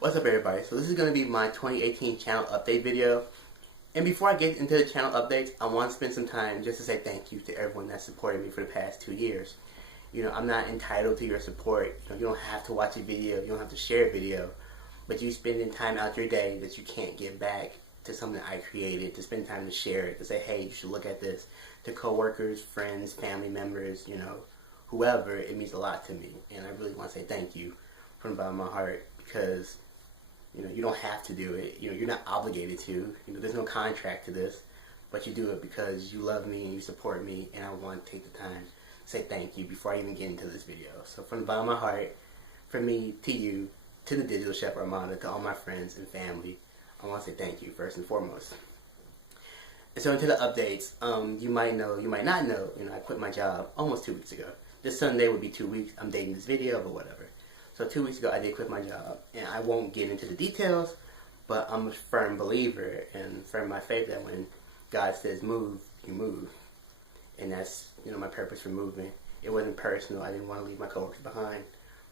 What's up everybody? So this is going to be my 2018 channel update video. And before I get into the channel updates, I want to spend some time just to say thank you to everyone that supported me for the past 2 years. You know, I'm not entitled to your support. You don't have to watch a video, you don't have to share a video. But you spending time out your day that you can't give back to something I created, to spend time to share it, to say, hey, you should look at this. To coworkers, friends, family members, whoever, it means a lot to me. And I really want to say thank you from the bottom of my heart because you don't have to do it. You're not obligated to. There's no contract to this, but you do it because you love me and you support me, and I want to take the time to say thank you before I even get into this video. So from the bottom of my heart, from me to you, to the DigitalChef Armada, to all my friends and family, I want to say thank you first and foremost. And so into the updates, you might know, you might not know, I quit my job almost 2 weeks ago. This Sunday would be 2 weeks. I'm dating this video, but whatever. So 2 weeks ago, I did quit my job, and I won't get into the details, but I'm a firm believer and firm in my faith that when God says move, you move. And that's, my purpose for moving. It wasn't personal. I didn't want to leave my coworkers behind.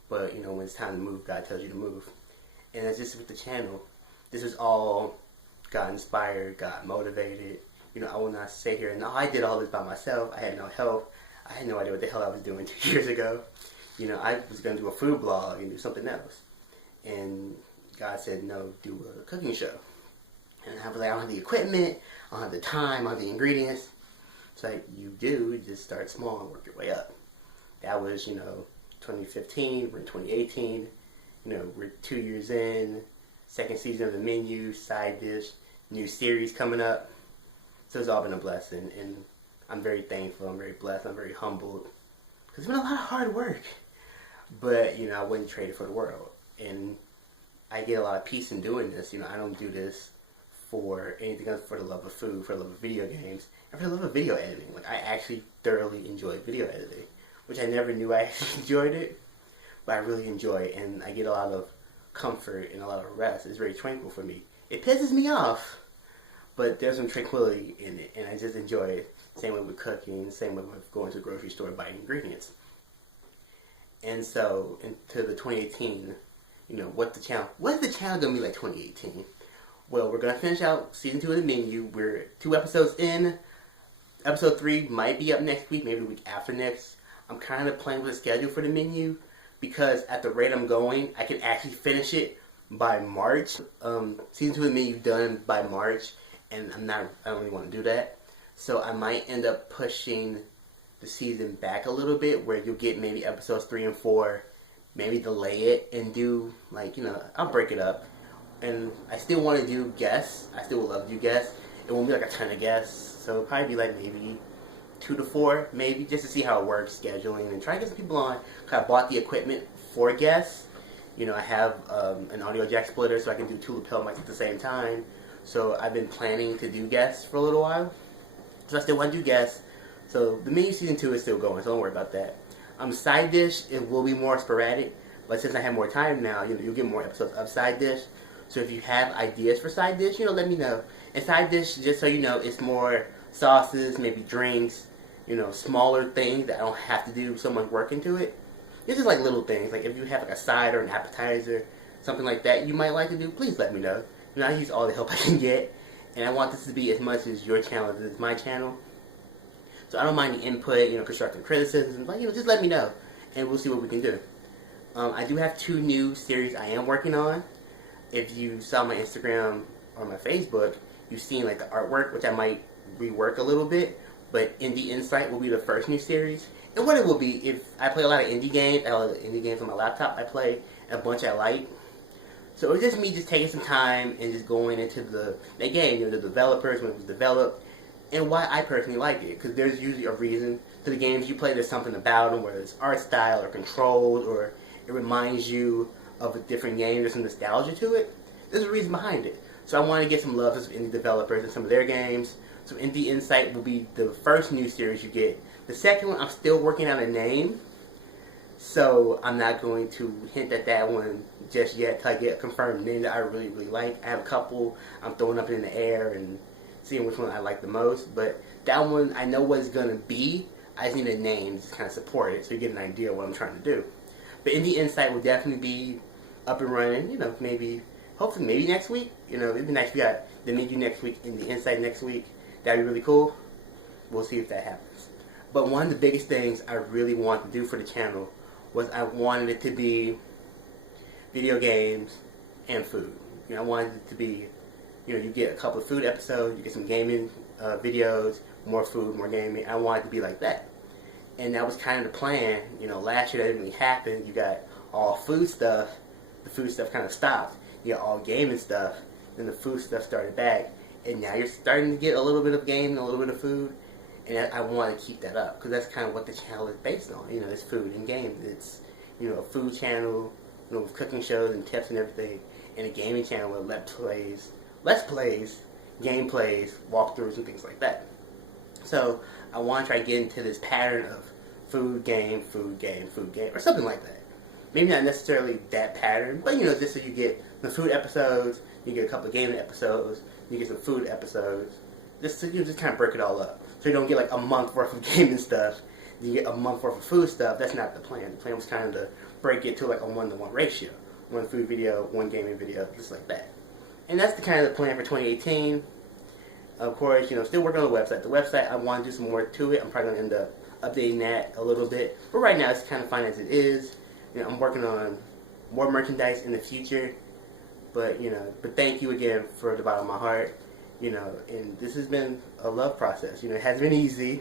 But, when it's time to move, God tells you to move. And that's just with the channel. This is all God inspired, God motivated. I will not sit here and, no, I did all this by myself. I had no help. I had no idea what the hell I was doing 2 years ago. I was going to do a food blog and do something else. And God said, no, do a cooking show. And I was like, I don't have the equipment, I don't have the time, I don't have the ingredients. It's like, you do, you just start small and work your way up. That was, 2015, we're in 2018. We're 2 years in, second season of the menu, side dish, new series coming up. So it's all been a blessing, and I'm very thankful, I'm very blessed, I'm very humbled. Because it's been a lot of hard work. But, I wouldn't trade it for the world. And I get a lot of peace in doing this. I don't do this for anything else, for the love of food, for the love of video games, and for the love of video editing. Like, I actually thoroughly enjoy video editing, which I never knew I actually enjoyed it, but I really enjoy it, and I get a lot of comfort and a lot of rest. It's very tranquil for me. It pisses me off, but there's some tranquility in it, and I just enjoy it. Same way with cooking, same way with going to the grocery store and buying ingredients. And so, into the 2018, what's the channel going to be like 2018? Well, we're going to finish out season 2 of the menu. We're 2 episodes in. Episode 3 might be up next week, maybe the week after next. I'm kind of playing with the schedule for the menu because at the rate I'm going, I can actually finish it by March. Season 2 of the menu done by March, and I don't really want to do that. So I might end up pushing the season back a little bit, where you'll get maybe episodes 3 and 4, maybe delay it and do, I'll break it up. And I still want to do guests. I still would love to do guests. It won't be like a ton of guests, so it'll probably be like maybe 2 to 4, maybe, just to see how it works, scheduling, and try to get some people on. I bought the equipment for guests. I have an audio jack splitter, so I can do 2 lapel mics at the same time. So I've been planning to do guests for a little while. So I still want to do guests. So the menu season 2 is still going, so don't worry about that. Side dish, it will be more sporadic, but since I have more time now, you'll get more episodes of side dish. So if you have ideas for side dish, let me know. And side dish, just so you know, it's more sauces, maybe drinks, smaller things that I don't have to do so much work into it. It's just like little things, like if you have like a side or an appetizer, something like that you might like to do, please let me know. I use all the help I can get, and I want this to be as much as your channel as it is my channel. So I don't mind the input, constructive criticism, but just let me know, and we'll see what we can do. I do have 2 new series I am working on. If you saw my Instagram or my Facebook, you've seen like the artwork, which I might rework a little bit, but Indie Insight will be the first new series. And what it will be, if I play a lot of indie games, I have a lot of indie games on my laptop I play, and a bunch I like. So it's just me just taking some time and just going into the game, the developers, when it was developed, and why I personally like it. Because there's usually a reason to the games you play. There's something about them, whether it's art style or controls, or it reminds you of a different game. There's some nostalgia to it. There's a reason behind it. So I want to get some love to some indie developers and some of their games. So Indie Insight will be the first new series you get. The second one, I'm still working on a name. So I'm not going to hint at that one just yet until I get a confirmed name that I really, really like. I have a couple I'm throwing up in the air and seeing which one I like the most. But that one, I know what it's going to be. I just need a name to kind of support it so you get an idea of what I'm trying to do. But Indie Insight will definitely be up and running. You know, hopefully maybe next week. You know, it'd be nice if we got the menu next week and the insight next week. That'd be really cool. We'll see if that happens. But one of the biggest things I really wanted to do for the channel was I wanted it to be video games and food. You know, I wanted it to be, you know, you get a couple of food episodes, you get some gaming videos, more food, more gaming. I wanted it to be like that. And that was kind of the plan. You know, last year that didn't really happen. You got all food stuff. The food stuff kind of stopped. You got all gaming stuff. Then the food stuff started back. And now you're starting to get a little bit of gaming, a little bit of food. And I want to keep that up because that's kind of what the channel is based on. You know, it's food and games. It's, you know, a food channel, you know, with cooking shows and tips and everything, and a gaming channel with let's plays, gameplays, walkthroughs, and things like that. So I want to try to get into this pattern of food, game, or something like that. Maybe not necessarily that pattern, but you know, just so you get the food episodes, you get a couple of gaming episodes, you get some food episodes, just so you just kind of break it all up. So you don't get like a month worth of gaming stuff, you get a month worth of food stuff. That's not the plan. The plan was kind of to break it to like a 1-to-1 ratio. One food video, one gaming video, just like that. And that's the kind of the plan for 2018. Of course, you know, still working on the website. The website, I want to do some more to it. I'm probably going to end up updating that a little bit. But right now, it's kind of fine as it is. You know, I'm working on more merchandise in the future. But, you know, thank you again for the bottom of my heart. You know, and this has been a love process. You know, it hasn't been easy,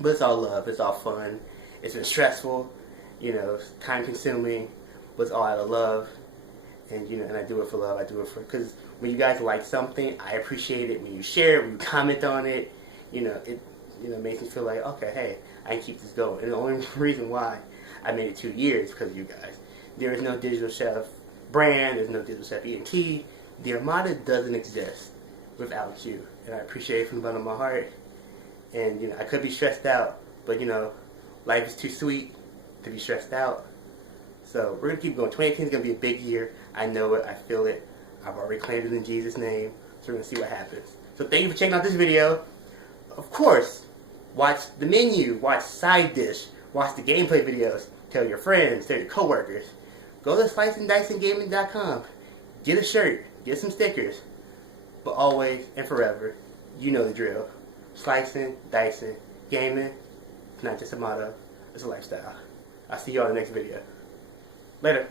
but it's all love. It's all fun. It's been stressful. You know, it's time-consuming, but it's all out of love. And, you know, and I do it for love. I do it for, because when you guys like something, I appreciate it. When you share it, when you comment on it, you know, it, you know, makes me feel like, okay, hey, I can keep this going. And the only reason why I made it 2 years is because of you guys. There is no Digital Chef brand. There's no Digital Chef ENT. The Armada doesn't exist without you. And I appreciate it from the bottom of my heart. And, you know, I could be stressed out, but, you know, life is too sweet to be stressed out. So we're going to keep going. 2018 is going to be a big year. I know it. I feel it. I've already claimed it in Jesus' name. So we're going to see what happens. So thank you for checking out this video. Of course, watch the menu. Watch side dish. Watch the gameplay videos. Tell your friends. Tell your coworkers. Go to SlicingDicingGaming.com. Get a shirt. Get some stickers. But always and forever, you know the drill. Slicing, dicing, gaming, it's not just a motto, it's a lifestyle. I'll see you all in the next video. Later.